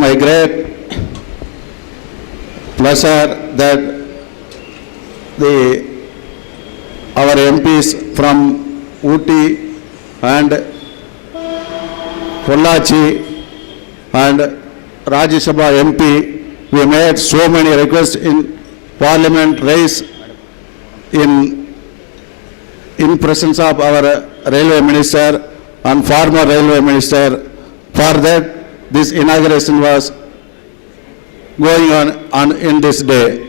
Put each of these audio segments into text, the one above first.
my great pleasure that our MPs from Ooty and Pollachi and Rajya Sabha MP, we made so many requests in Parliament raised in presence of our Railway Minister and former Railway Minister. For that, this inauguration was going on in this day.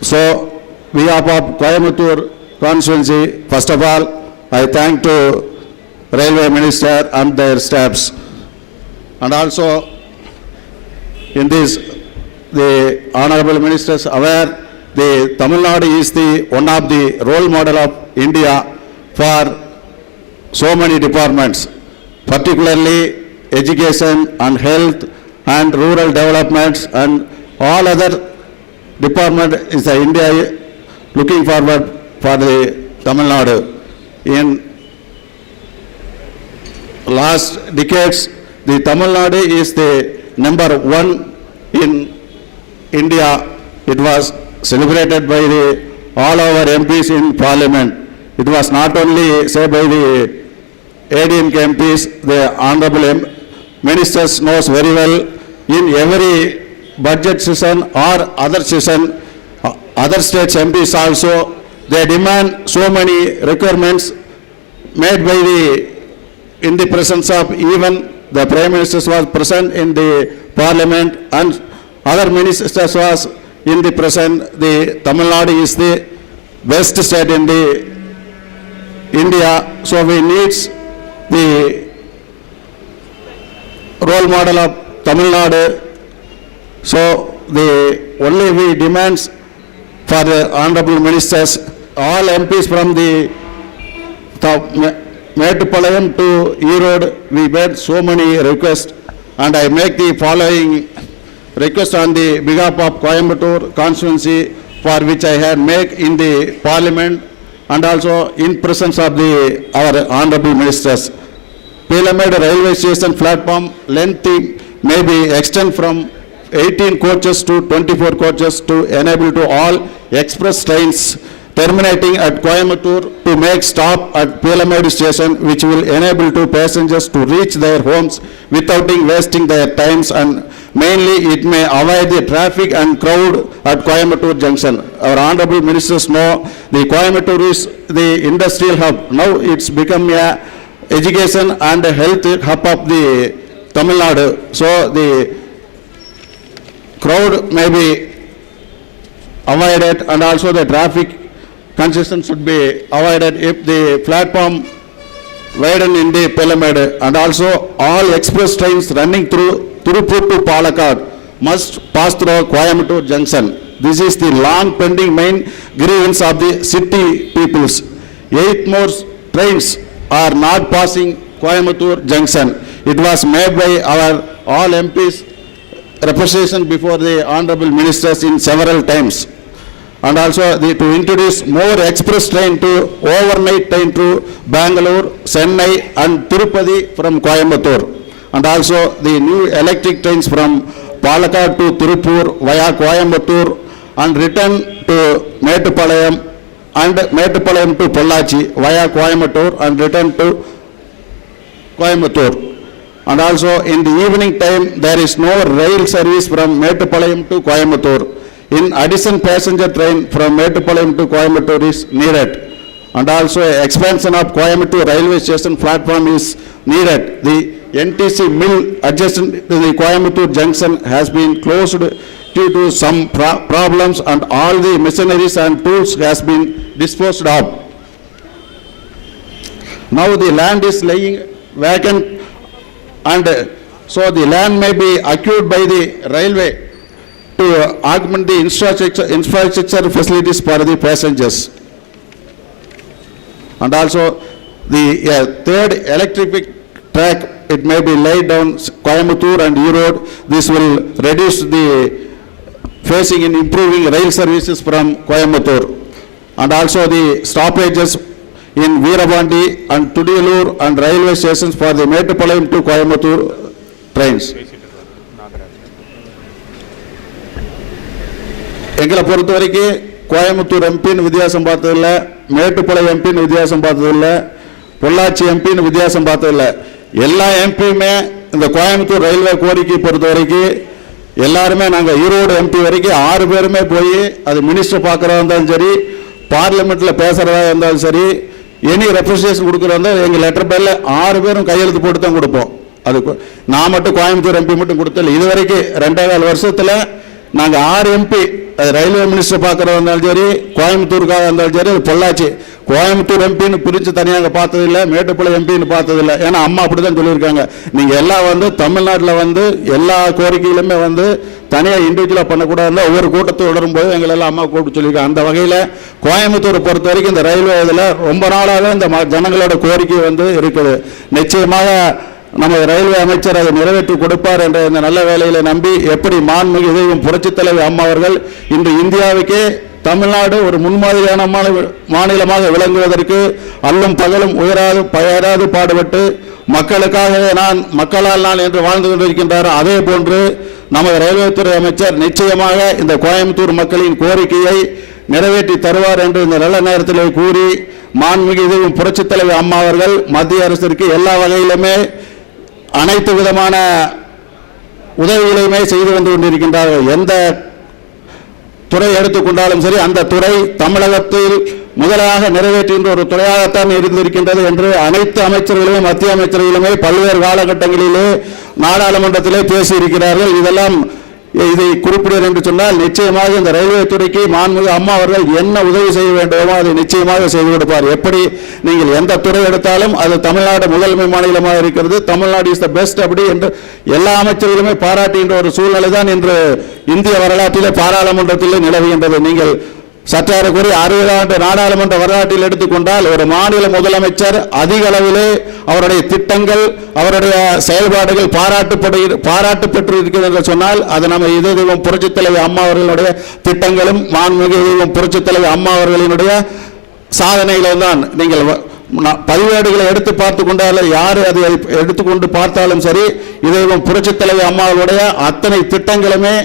So, on behalf of Coimbatore constituency, first of all, I thank to Railway Minister and their staffs. And also, in this, the Honorable Ministers aware, the Tamil Nadu is one of the role model of India for so many departments, particularly education and health and rural developments and all other department is India looking forward for the Tamil Nadu. In last decades, the Tamil Nadu is the number one in India. It was celebrated by all our MPs in Parliament. It was not only said by the ADMK MPs, the Honorable Ministers knows very well in every budget session or other session, other states MPs also, they demand so many requirements made by in the presence of even the Prime Minister was present in the Parliament and other ministers was in the present. The Tamil Nadu is the best state in the India, so we need the role model of Tamil Nadu. So the only we demands for the Honorable Ministers, all MPs from the Mettupalayam to Erode, we made so many requests, and I make the following request on the behalf of Coimbatore constituency, for which I had made in the Parliament and also in presence of our Honorable Ministers. Pilamade railway station platform length may be extended from 18 coaches to 24 coaches to enable to all express trains terminating at Coimbatore to make stop at Pilamade station, which will enable to passengers to reach their homes without wasting their times, and mainly it may avoid the traffic and crowd at Coimbatore junction. Our Honorable Ministers know the Coimbatore is the industrial hub. Now it's become a education and health hub of the Tamil Nadu. So the crowd may be avoided and also the traffic congestion should be avoided if the platform widen in the Pilamade, and also all express trains running through Tirupur to Palakkad must pass through Coimbatore junction. This is the long pending main grievance of the city peoples. 8 more trains are not passing Coimbatore junction. It was made by our all MPs representation before the Honorable Ministers in several times. And also to introduce more express train to overnight train to Bangalore, Chennai and Tirupati from Coimbatore. And also the new electric trains from Palakkad to Tirupur via Coimbatore and return to Mettupalayam and Mettupalayam to Pollachi via Coimbatore and return to Coimbatore. And also in the evening time there is no rail service from Mettupalayam to Coimbatore. In addition, passenger train from Mettupalayam to Coimbatore is needed. And also expansion of Coimbatore railway station platform is needed. The NTC mill adjacent to the Coimbatore junction has been closed due to some problems, and all the machineries and tools has been disposed of. Now the land is laying vacant, and so the land may be acquired by the railway to augment the infrastructure facilities for the passengers. And also the third electric track, it may be laid down Coimbatore and Erode. This will reduce the facing in improving rail services from Coimbatore. And also the stoppages in Veerabandi and Tudiyalur and railway stations for the Mettupalayam to Coimbatore trains. எங்களை பொறுத்த வரைக்கும் கோயம்புத்தூர் எம்பின்னு வித்தியாசம் பார்த்ததில்லை, மேட்டுப்பாளையம் எம்பின்னு வித்தியாசம் பார்த்ததில்லை, பொள்ளாச்சி எம்பின்னு வித்தியாசம் பார்த்ததில்லை. எல்லா எம்பியுமே இந்த கோயம்புத்தூர் ரயில்வே கோரிக்கை பொறுத்த வரைக்கும் எல்லாருமே நாங்கள் ஈரோடு எம்பி வரைக்கும் 6 பேருமே போய் அது மினிஸ்டர் பார்க்குறதா இருந்தாலும் சரி, பார்லிமெண்ட்டில் பேசுகிறதா இருந்தாலும் சரி, எனி ரெப்ரஸன்டேஷன் கொடுக்குறதா எங்கள் லெட்டர் பேரில் 6 பேரும் கையெழுத்து போட்டு தான் கொடுப்போம். அது நான் மட்டும் கோயம்புத்தூர் எம்பி மட்டும் கொடுத்தல. இது வரைக்கும் 2.5 வருஷத்தில் நாங்கள் 6 எம்பி ரயில்வே மினிஸ்டர் பார்க்குறதா இருந்தாலும் சரி, கோயம்புத்தூருக்காக இருந்தாலும் சரி, அது பொள்ளாச்சி கோயம்புத்தூர் எம்பின்னு பிரித்து தனியாக பார்த்ததில்லை, மேட்டுப்பாளையம் எம்பின்னு பார்த்ததில்லை. ஏன்னா அம்மா அப்படி தான் சொல்லியிருக்காங்க, நீங்கள் எல்லாம் தமிழ்நாட்டில் எல்லா கோரிக்கையிலுமே தனியாக இண்டிவிஜுவலாக பண்ணக்கூடாது, ஒவ்வொரு கூட்டத்தை தொடரும்போது எங்களெல்லாம் அம்மா கூப்பிட்டு சொல்லியிருக்காங்க. அந்த வகையில் கோயம்புத்தூரை பொறுத்த வரைக்கும் இந்த ரயில்வே இதில் ரொம்ப நாளாகவே இந்த ஜனங்களோட கோரிக்கை இருக்குது. நிச்சயமாக நமது ரயில்வே அமைச்சர் அதை நிறைவேற்றி கொடுப்பார் என்ற இந்த நல்ல வேலையில நம்பி, எப்படி மாண்புமிகு இதயம் புரட்சித் தலைவி அம்மா அவர்கள் இன்று இந்தியாவுக்கே தமிழ்நாடு ஒரு முன்மாதிரியான மாநிலமாக விளங்குவதற்கு அல்லும் பகலும் உயராது பாடுபட்டு மக்களுக்காகவே மக்களால் நான் என்று வாழ்ந்து கொண்டிருக்கின்றார். அதே போன்று நமது ரயில்வே துறை அமைச்சர் நிச்சயமாக இந்த கோயம்புத்தூர் மக்களின் கோரிக்கையை நிறைவேற்றி தருவார் என்று இந்த நல்ல நேரத்திலே கூறி, மாண்புமிகு இதயம் புரட்சித் தலைவி அம்மா அவர்கள் மத்திய அரசிற்கு எல்லா வகையிலுமே அனைத்து விதமான உதவிகளையுமே செய்து வந்து கொண்டிருக்கின்றார்கள். எந்த துறை எடுத்துக்கொண்டாலும் சரி, அந்த துறை தமிழகத்தில் முதலாக நிறைவேற்றுகின்ற ஒரு துறையாகத்தான் இருந்திருக்கின்றது என்று அனைத்து அமைச்சர்களுமே மத்திய அமைச்சர்களுமே பல்வேறு காலகட்டங்களிலே நாடாளுமன்றத்திலே பேசியிருக்கிறார்கள். இதெல்லாம் இதை குறிப்பிடுவர் என்று சொன்னால் நிச்சயமாக இந்த ரயில்வே துறைக்கு மாண்புமிகு அம்மா அவர்கள் என்ன உதவி செய்ய வேண்டுமோ அதை நிச்சயமாக செய்து கொடுப்பார். எப்படி நீங்கள் எந்த துறை எடுத்தாலும் அது தமிழ்நாடு முதன்மை மாநிலமாக இருக்கிறது, தமிழ்நாடு இஸ் த பெஸ்ட் அப்படி என்று எல்லா அமைச்சர்களுமே பாராட்டுகின்ற ஒரு சூழ்நிலை தான் இன்று இந்திய வரலாற்றிலே பாராளுமன்றத்திலே நிலவுகின்றது. நீங்கள் சற்றேறக்குறைய 60 ஆண்டு நாடாளுமன்ற வரலாற்றில் எடுத்துக்கொண்டால் ஒரு மாநில முதலமைச்சர் அதிக அளவிலே அவருடைய திட்டங்கள் அவருடைய செயல்பாடுகள் பாராட்டு பெற்று இருக்கிறது என்று சொன்னால் அது நம்ம இதயம் புரட்சித் தலைவி அம்மா அவர்களுடைய திட்டங்களும் மாண்புமிகு இதயம் புரட்சித் தலைவி அம்மா அவர்களினுடைய சாதனைகளும் தான். நீங்கள் பதிவேடுகளை எடுத்து பார்த்து கொண்டாலும் யார் அதை எடுத்துக்கொண்டு பார்த்தாலும் சரி, இதயம் புரட்சித் தலைவி அம்மாவுடைய அத்தனை திட்டங்களுமே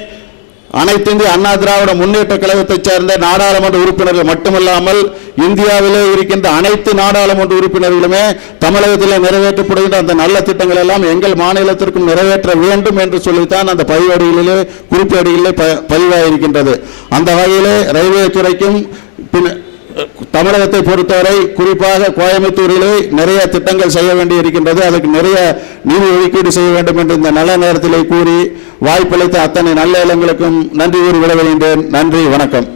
அனைத்து இந்திய அண்ணா திராவிட முன்னேற்ற கழகத்தைச் சேர்ந்த நாடாளுமன்ற உறுப்பினர்கள் மட்டுமல்லாமல் இந்தியாவிலே இருக்கின்ற அனைத்து நாடாளுமன்ற உறுப்பினர்களுமே தமிழகத்திலே நிறைவேற்றப்படுகின்ற அந்த நல்ல திட்டங்கள் எல்லாம் எங்கள் மாநிலத்திற்கும் நிறைவேற்ற வேண்டும் என்று சொல்லித்தான் அந்த பதிவேடுகளிலே குறிப்பேடுகளிலே பதிவாயிருக்கின்றது. அந்த வகையிலே ரயில்வே துறைக்கும் தமிழகத்தை பொறுத்தவரை குறிப்பாக கோயம்புத்தூரிலே நிறைய திட்டங்கள் செய்ய வேண்டி இருக்கின்றது. அதுக்கு நிறைய நிதி ஒதுக்கீடு செய்ய வேண்டும் என்று இந்த நல்ல நேரத்திலே கூறி வாய்ப்பளித்த அத்தனை நல்ல இல்லங்களுக்கும் நன்றி கூறி விடைபெறுகின்றேன். நன்றி, வணக்கம்.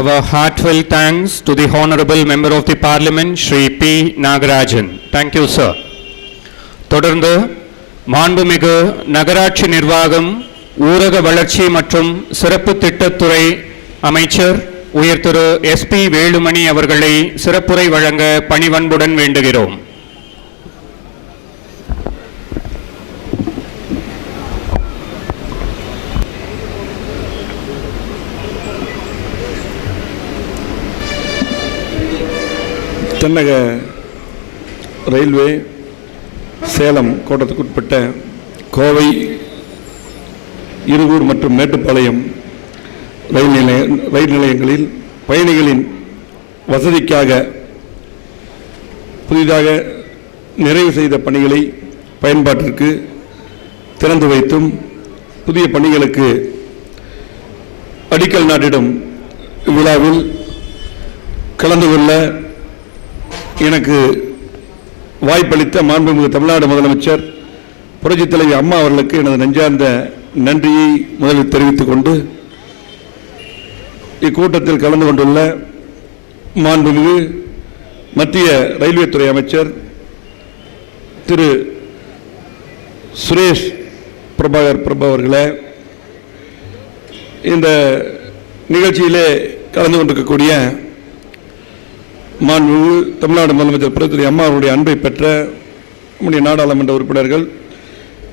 Our heartfelt thanks to the Honorable Member of the Parliament, Shri P. Nagarajan. Thank you, sir. தொடர்ந்து மாண்புமிகு நகராட்சி நிர்வாகம், ஊரக வளர்ச்சி மற்றும் சிறப்பு திட்டத்துறை அமைச்சர் உயர் திரு SP வேலுமணி அவர்களை சிறப்புரை வழங்க பணிவன்புடன் வேண்டுகிறோம். தென்னக ரயில்வே சேலம் கோட்டத்துக்குட்பட்ட கோவை, இருகூர் மற்றும் மேட்டுப்பாளையம் ரயில் நிலையங்களில் பயணிகளின் வசதிக்காக புதிதாக நிறைவு செய்த பணிகளை பயன்பாட்டிற்கு திறந்து வைத்தும் புதிய பணிகளுக்கு அடிக்கல் நாட்டிடும் விழாவில் கலந்து கொள்ள எனக்கு வாய்ப்பளித்த மாண்புமிகு தமிழ்நாடு முதலமைச்சர் புரட்சித் தலைவி அம்மா அவர்களுக்கு எனது நெஞ்சார்ந்த நன்றியை முதலில் தெரிவித்துக் கொண்டு, இக்கூட்டத்தில் கலந்து கொண்டுள்ள மாண்புமிகு மத்திய ரயில்வே துறை அமைச்சர் திரு சுரேஷ் பிரபு அவர்களே, இந்த நிகழ்ச்சியிலே கலந்து கொண்டிருக்கக்கூடிய மாண்புமிகு தமிழ்நாடு முதலமைச்சர் புரட்சித் அம்மா அவருடைய அன்பை பெற்ற நம்முடைய நாடாளுமன்ற உறுப்பினர்கள்,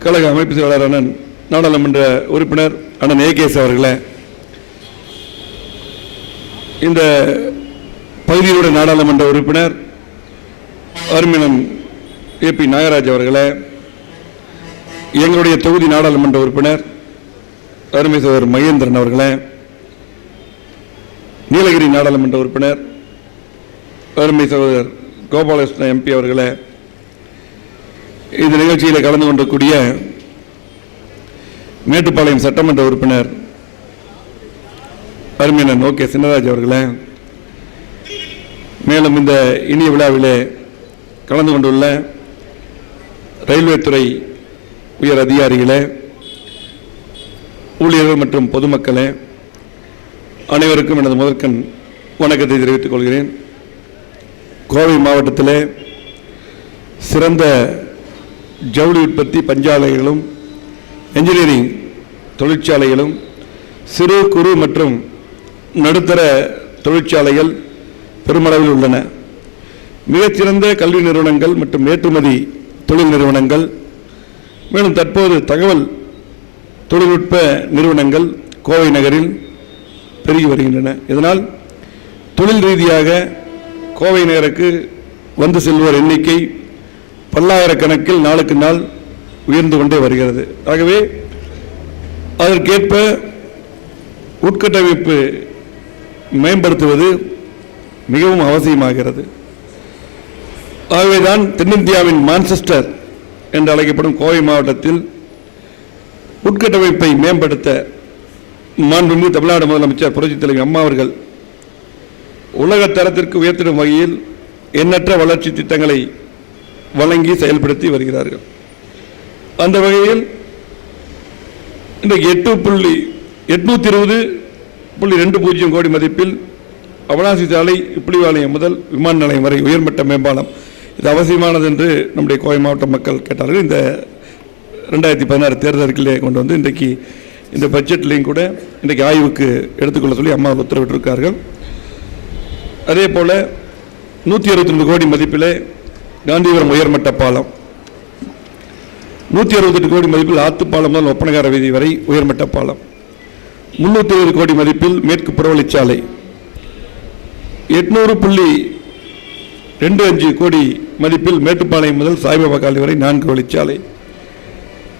கழக அமைப்பு செயலாளர் அண்ணன் நாடாளுமன்ற உறுப்பினர் அண்ணன் AKS அவர்களே, இந்த பகுதியுடைய நாடாளுமன்ற உறுப்பினர் அருமையன் AP நாகராஜ் அவர்களே, எங்களுடைய தொகுதி நாடாளுமன்ற உறுப்பினர் அருமை சகோதரர் மகேந்திரன் அவர்களே, நீலகிரி நாடாளுமன்ற உறுப்பினர் அருமை சகோதரர் கோபாலகிருஷ்ணன் எம்பி அவர்களே, இந்த நிகழ்ச்சியில் கலந்து கொண்டிருக்கூடிய மேட்டுப்பாளையம் சட்டமன்ற உறுப்பினர் அருமையினர் ஓகே சின்னராஜ் அவர்களே, மேலும் இந்த இனிய விழாவிலே கலந்து கொண்டுள்ள ரயில்வே துறை உயர் அதிகாரிகளே, ஊழியர்கள் மற்றும் பொதுமக்களே, அனைவருக்கும் எனது முதற்கண் வணக்கத்தை தெரிவித்துக் கொள்கிறேன். கோவை மாவட்டத்திலே சிறந்த ஜவுளி உற்பத்தி பஞ்சாலைகளும் என்ஜினியரிங் தொழிற்சாலைகளும் சிறு குறு மற்றும் நடுத்தர தொழிற்சாலைகள் பெருமளவில் உள்ளன. மிகச்சிறந்த கல்வி நிறுவனங்கள் மற்றும் ஏற்றுமதி தொழில் நிறுவனங்கள், மேலும் தற்போது தகவல் தொழில்நுட்ப நிறுவனங்கள் கோவை நகரில் பெருகி வருகின்றன. இதனால் தொழில் ரீதியாக கோவை நகருக்கு வந்து செல்வோர் எண்ணிக்கை பல்லாயிரக்கணக்கில் நாளுக்கு நாள் உயர்ந்து கொண்டே வருகிறது. ஆகவே அதற்கேற்ப உட்கட்டமைப்பு மேம்படுத்துவது மிகவும் அவசியமாகிறது. ஆகவேதான் தென்னிந்தியாவின் மான்செஸ்டர் என்று அழைக்கப்படும் கோவை மாவட்டத்தில் உட்கட்டமைப்பை மேம்படுத்த மாண்புமிகு தமிழ்நாடு முதலமைச்சர் புரட்சித் தலைவி அம்மா அவர்கள் உலக தரத்திற்கு உயர்த்திடும் வகையில் எண்ணற்ற வளர்ச்சி திட்டங்களை வழங்கி செயல்படுத்தி வருகிறார்கள். அந்த வகையில் இன்றைக்கு 820.20 கோடி மதிப்பில் அவனாசி சாலை இப்பிளிவாளையம் முதல் விமான நிலையம் வரை உயர்மட்ட மேம்பாலம் இது அவசியமானது என்று நம்முடைய கோவை மாவட்ட மக்கள் கேட்டார்கள். இந்த 2016 தேர்தலுக்குள்ளே கொண்டு வந்து இன்றைக்கு இந்த பட்ஜெட்லையும் கூட இன்றைக்கு ஆய்வுக்கு எடுத்துக்கொள்ள சொல்லி அம்மா உத்தரவிட்டிருக்கார்கள். அதே போல் 162 கோடி மதிப்பிலே காந்திபுரம் உயர்மட்ட பாலம், 168 கோடி மதிப்பில் ஆத்துப்பாலம் முதல் ஒப்பனகார வீதி வரை உயர்மட்ட பாலம், 320 கோடி மதிப்பில் மேற்கு புறவழிச்சாலை, 800.25 கோடி மதிப்பில் மேட்டுப்பாளையம் முதல் சாய்பாபா காலனி வரை 4 வழிச்சாலை,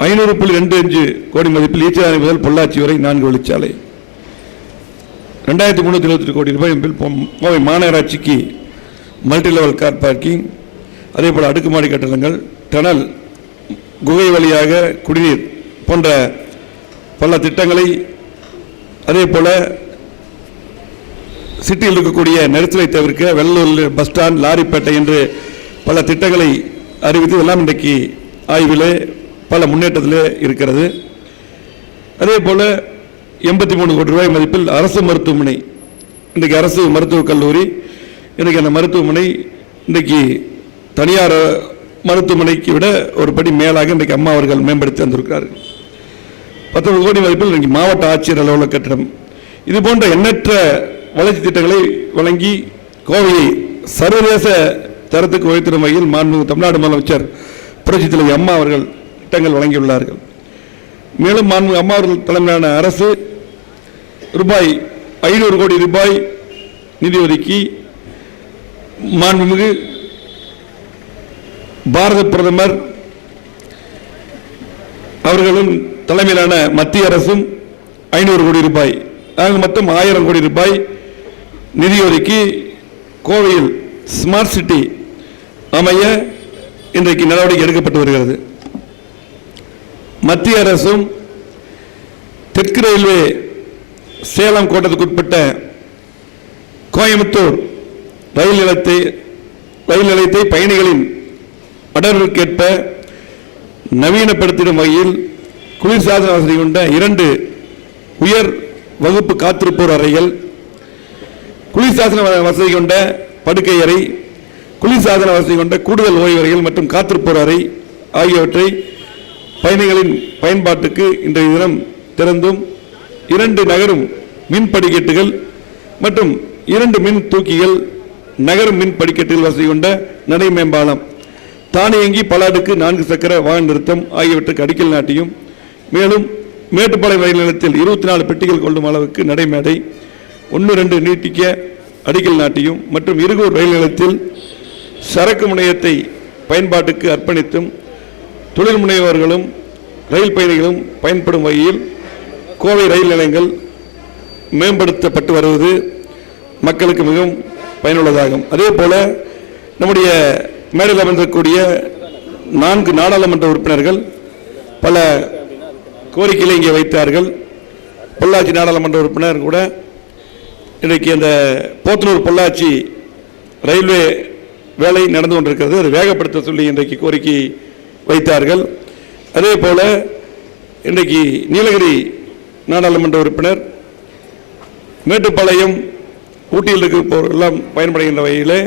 500.25 கோடி மதிப்பில் ஈச்சராணி முதல் பொள்ளாச்சி வரை 4 வழிச்சாலை, 2328 கோடி ரூபாய் மதிப்பில் கோவை மாநகராட்சிக்கு மல்டி லெவல் கார் பார்க்கிங், அதே போல் அடுக்குமாடி கட்டடங்கள், டனல், குகை வழியாக குடிநீர் போன்ற பல திட்டங்களை, அதே போல சிட்டியில் இருக்கக்கூடிய நெரிசலை தவிர்க்க வெள்ளூர் பஸ் ஸ்டாண்ட், லாரிப்பேட்டை என்று பல திட்டங்களை அறிவித்து எல்லாம் இன்றைக்கு ஆய்விலே பல முன்னேற்றத்திலே இருக்கிறது. அதே போல 83 கோடி ரூபாய் மதிப்பில் அரசு மருத்துவமனை, இன்றைக்கு அரசு மருத்துவக் கல்லூரி, இன்றைக்கு அந்த மருத்துவமனை இன்றைக்கு தனியார் மருத்துவமனைக்கு விட ஒரு படி மேலாக இன்றைக்கு அம்மா அவர்கள் மேம்படுத்தி வந்திருக்கிறார்கள். 19 கோடி மதிப்பில் இன்றைக்கு மாவட்ட ஆட்சியர் அலுவலக கட்டிடம், இது போன்ற எண்ணற்ற வளர்ச்சி திட்டங்களை வழங்கி கோவையை சர்வதேச தரத்துக்கு உயர்த்திடும் வகையில் மாண்புமிகு தமிழ்நாடு முதலமைச்சர் புரட்சித் தலைவி அம்மா அவர்கள் திட்டங்கள் வழங்கியுள்ளார்கள். மேலும் மாண்புமிகு அம்மா அவர்கள் தலைமையிலான அரசு ரூபாய் 500 கோடி ரூபாய் நிதி ஒதுக்கி மாண்புமிகு பாரத பிரதமர் அவர்களும் தலைமையிலான மத்திய அரசும் 500 கோடி ரூபாய் ஆக மொத்தம் 1000 கோடி ரூபாய் நிதி ஒதுக்கி கோவையில் ஸ்மார்ட் சிட்டி அமைய இன்றைக்கு நடவடிக்கை எடுக்கப்பட்டு வருகிறது. மத்திய அரசும் தெற்கு ரயில்வே சேலம் கோட்டத்துக்குட்பட்ட கோயம்புத்தூர் ரயில் நிலையத்தை பயணிகளின் அடர்வுக்கேற்ப நவீனப்படுத்திடும் வகையில் குளிர்சாதன வசதி கொண்ட 2 உயர் வகுப்பு காத்திருப்போர் அறைகள், குளிர்சாதன வசதி கொண்ட படுக்கை அறை, குளிர்சாதன வசதி கொண்ட கூடுதல் ஓய்வறைகள் மற்றும் காத்திருப்போர் அறை ஆகியவற்றை பயணிகளின் பயன்பாட்டுக்கு இன்றைய தினம் திறந்தும் 2 நகரும் மின் படிக்கட்டுகள் மற்றும் 2 மின் தூக்கிகள், நகரும் மின் படிக்கட்டுகள் வசதி கொண்ட நடை மேம்பாலம், தானியங்கி பல அடுக்கு 4 சக்கர வாகன நிறுத்தம் ஆகியவற்றுக்கு அடிக்கல் நாட்டியும், மேலும் மேட்டுப்பாளையம் ரயில் நிலையத்தில் 24 பெட்டிகள் கொள்ளும் அளவுக்கு நடைமேடை 1-2 நீட்டிக்க அடிக்கல் நாட்டியும் மற்றும் இருகூர் ரயில் நிலையத்தில் சரக்கு முனையத்தை பயன்பாட்டுக்கு அர்ப்பணித்தும் தொழில் முனைவோர்களும் ரயில் பயணிகளும் பயன்படும் வகையில் கோவை ரயில் நிலையங்கள் மேம்படுத்தப்பட்டு வருவது மக்களுக்கு மிகவும் பயனுள்ளதாகும். அதே போல நம்முடைய மேடையில் அமர்ந்திருக்கக்கூடிய 4 நாடாளுமன்ற உறுப்பினர்கள் பல கோரிக்கைகளை இங்கே வைத்தார்கள். பொள்ளாச்சி நாடாளுமன்ற உறுப்பினர் கூட இன்றைக்கு அந்த போத்தனூர் பொள்ளாச்சி ரயில்வே வேலை நடந்து கொண்டிருக்கிறது, அதை வேகப்படுத்த சொல்லி இன்றைக்கு கோரிக்கை வைத்தார்கள். அதே போல இன்றைக்கு நீலகிரி நாடாளுமன்ற உறுப்பினர் மேட்டுப்பாளையம் ஊட்டியில் இருப்பவர்களெல்லாம் பயன்படுகின்ற வகையில்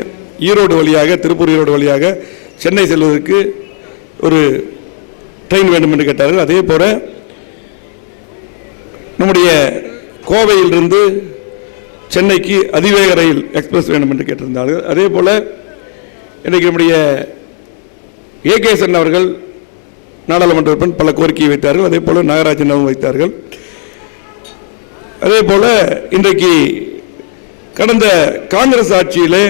ஈரோடு வழியாக, திருப்பூர் ஈரோடு வழியாக சென்னை செல்வதற்கு ஒரு ட்ரெயின் வேண்டும் என்று கேட்டார்கள். அதே போல நம்முடைய கோவையிலிருந்து சென்னைக்கு அதிவேக ரயில் எக்ஸ்பிரஸ் வேண்டும் என்று கேட்டிருந்தார்கள். அதே போல இன்றைக்கு நம்முடைய ஏகேசன் அவர்கள் நாடாளுமன்ற உறுப்பினர் பல கோரிக்கையை வைத்தார்கள். அதே போல நாகராஜன் வைத்தார்கள். அதே போல இன்றைக்கு கடந்த காங்கிரஸ் ஆட்சியிலே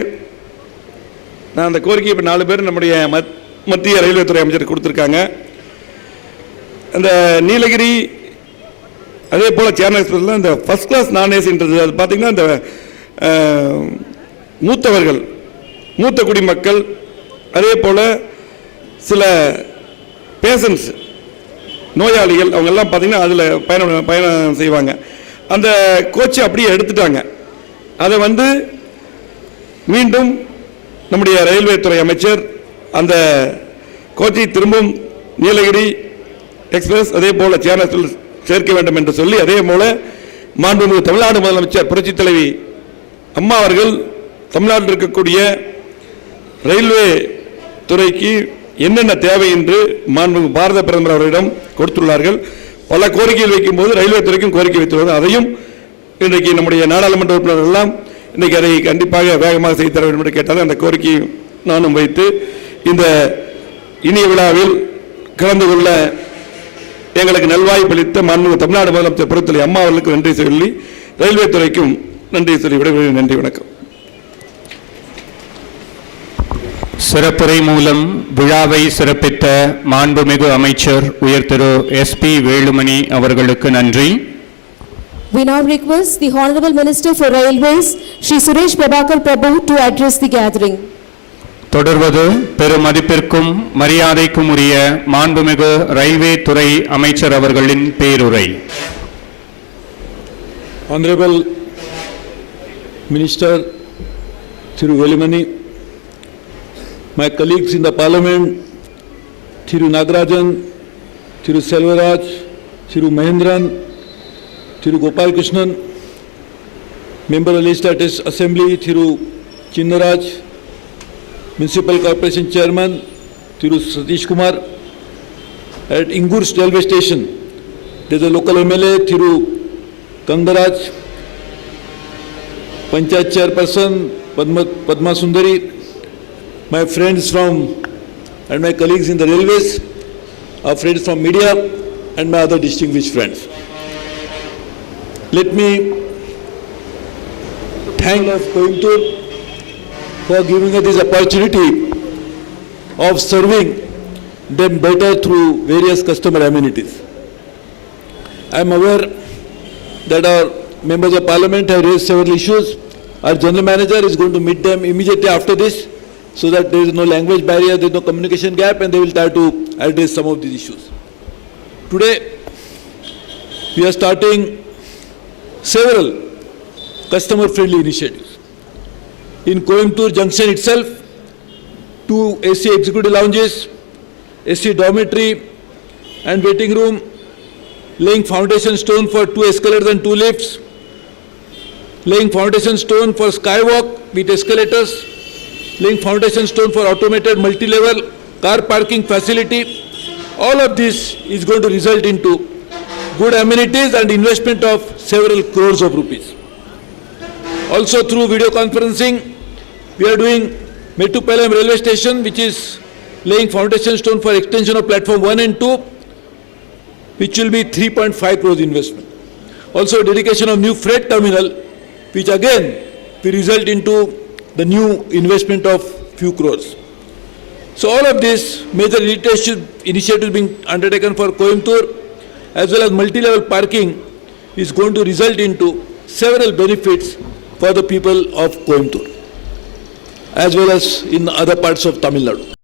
நான் அந்த கோரிக்கை இப்போ 4 பேர் நம்முடைய மத்திய ரயில்வே துறை அமைச்சர் கொடுத்துருக்காங்க. அந்த நீலகிரி அதே போல் சேனல் எக்ஸ்பிரஸில் இந்த ஃபர்ஸ்ட் கிளாஸ் நான் ஏசின்றது அது பார்த்திங்கன்னா இந்த மூத்தவர்கள், மூத்த குடிமக்கள், அதே போல் சில பேஷண்ட்ஸ், நோயாளிகள், அவங்கெல்லாம் பார்த்திங்கன்னா அதில் பயணம் செய்வாங்க. அந்த கோச்சை அப்படியே எடுத்துட்டாங்க. அதை மீண்டும் நம்முடைய ரயில்வே துறை அமைச்சர் அந்த கோச்சை திரும்பவும் நீலகிரி எக்ஸ்பிரஸ் அதே போல சேனல் சேர்க்க வேண்டும் என்று சொல்லி, அதே போல மாண்புமிகு தமிழ்நாடு முதலமைச்சர் புரட்சித் தலைவி அம்மா அவர்கள் தமிழ்நாட்டில் இருக்கக்கூடிய ரயில்வே துறைக்கு என்னென்ன தேவை என்று மாண்புமிகு பாரத பிரதமர் அவரிடம் கொடுத்துள்ளார்கள். பல கோரிக்கைகள் வைக்கும்போது ரயில்வே துறைக்கும் கோரிக்கை வைத்துள்ளது. அதையும் இன்றைக்கு நம்முடைய நாடாளுமன்ற உறுப்பினர்கள் எல்லாம் இன்றைக்கு அதை கண்டிப்பாக வேகமாக செய்து தர வேண்டும் என்று கேட்டார்கள். அந்த கோரிக்கையை நானும் வைத்து இந்த இனிய விழாவில் கலந்து கொள்ள எங்களுக்கு நல்வாய்ப்பளித்த மாண்புமிகு தமிழ்நாடு முதலமைச்சர் புரட்சி அம்மா அவர்களுக்கு நன்றி சொல்லி, ரயில்வே துறைக்கும் நன்றி சொல்லி விடைபெறுகிறேன். நன்றி, வணக்கம். சிறப்புரை மூலம் விழாவை சிறப்பித்த மாண்புமிகு அமைச்சர் உயர் திரு SP வேலுமணி அவர்களுக்கு நன்றி. We now request the Honorable Minister for Railways, Shri Suresh Prabhakar Prabhu, to address the gathering. தொடர்வது பெருமதிப்பிற்கும் மரியாதைக்கும் உரிய மாண்புமிகு ரயில்வே துறை அமைச்சர் அவர்களின் பேருரை. Honorable Minister Thiru Velimani, my colleagues in the Parliament, Thiru Nagarajan, Thiru Selvaraj, Thiru Mahendran, Thiru Gopal Krishnan, Member of Legislative Assembly Thiru Chinnaraj, Municipal Corporation Chairman Thiru Satish Kumar. At Ingurs Railway Station, there is a local MLA Thiru Kangaraj, Panchayat Chairperson Padma Sundari, my friends from and my colleagues in the railways, our friends from media and my other distinguished friends. Let me thank Coimbatore for giving us this opportunity of serving them better through various customer amenities. I am aware that our members of parliament have raised several issues. Our general manager is going to meet them immediately after this, so that there is no language barrier, there is no communication gap, and they will try to address some of these issues. Today, we are starting several customer-friendly initiatives. In Coimbatore Junction itself, 2 AC executive lounges, AC dormitory and waiting room, laying foundation stone for 2 escalators and 2 lifts, laying foundation stone for skywalk with escalators, laying foundation stone for automated multi-level car parking facility. All of this is going to result into good amenities and investment of several crores of rupees. Also through video conferencing, we are doing Mettupalayam railway station, which is laying foundation stone for extension of platform 1 and 2, which will be 3.5 crores investment. Also dedication of new freight terminal, which again will result into the new investment of few crores. So all of this major initiatives being undertaken for Coimbatore, as well as multi-level parking, is going to result into several benefits for the people of Coimbatore, as well as in other parts of Tamil Nadu.